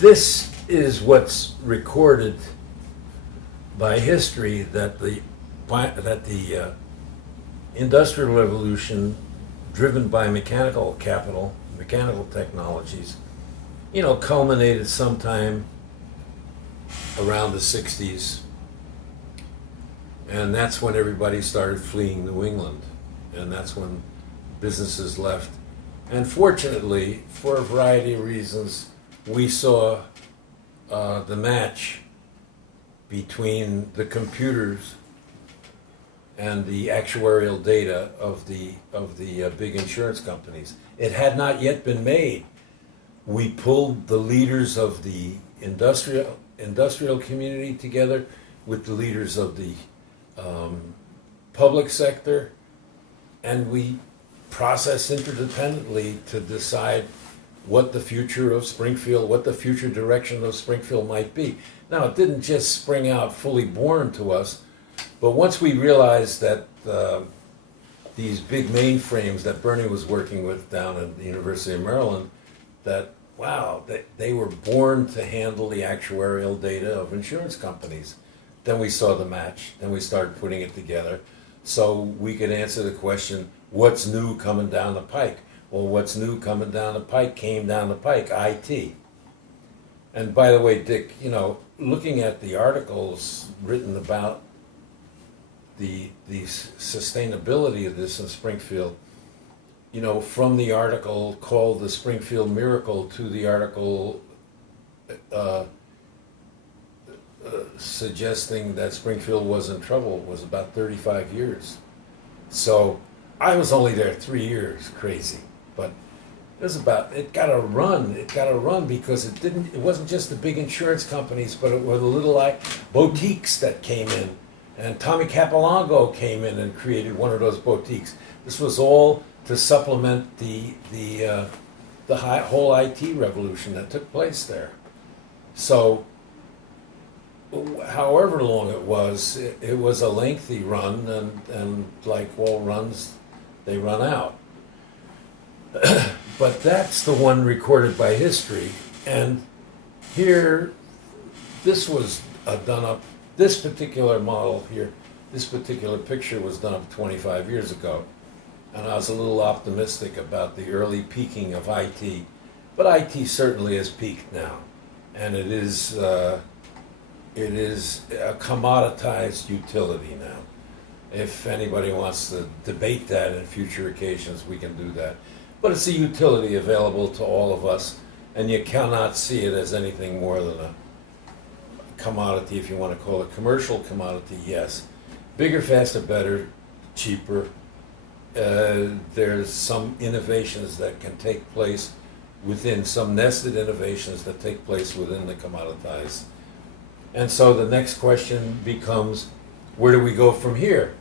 this is what's recorded by history, that the industrial revolution, driven by mechanical capital, mechanical technologies, culminated sometime around the 60s. And that's when everybody started fleeing New England. And that's when businesses left. And fortunately, for a variety of reasons, we saw the match between the computers and the actuarial data of the big insurance companies. It had not yet been made. We pulled the leaders of the industrial community together with the leaders of the public sector, and we processed interdependently to decide what the future of Springfield, what the future direction of Springfield might be. Now, it didn't just spring out fully born to us, but once we realized that these big mainframes that Bernie was working with down at the University of Maryland, that, wow, they were born to handle the actuarial data of insurance companies. Then we saw the match, then we started putting it together so we could answer the question, what's new coming down the pike? Well, what's new coming down the pike came down the pike, IT. And by the way, Dick, looking at the articles written about the sustainability of this in Springfield, from the article called The Springfield Miracle to the article suggesting that Springfield was in trouble was about 35 years. So I was only there 3 years, crazy. But it got a run because it wasn't just the big insurance companies, but it were the little boutiques that came in. And Tommy Capilongo came in and created one of those boutiques. This was all to supplement the whole IT revolution that took place there. So, however long it was a lengthy run, and like all runs, they run out. But that's the one recorded by history. And here, this was done up. This particular model here, this particular picture was done up 25 years ago. And I was a little optimistic about the early peaking of IT. But IT certainly has peaked now. And it is a commoditized utility now. If anybody wants to debate that in future occasions, we can do that. But it's a utility available to all of us, and you cannot see it as anything more than a commodity, if you want to call it commercial commodity, yes. Bigger, faster, better, cheaper. There's some innovations that can take place within, some nested innovations that take place within the commoditized. And so the next question becomes, where do we go from here?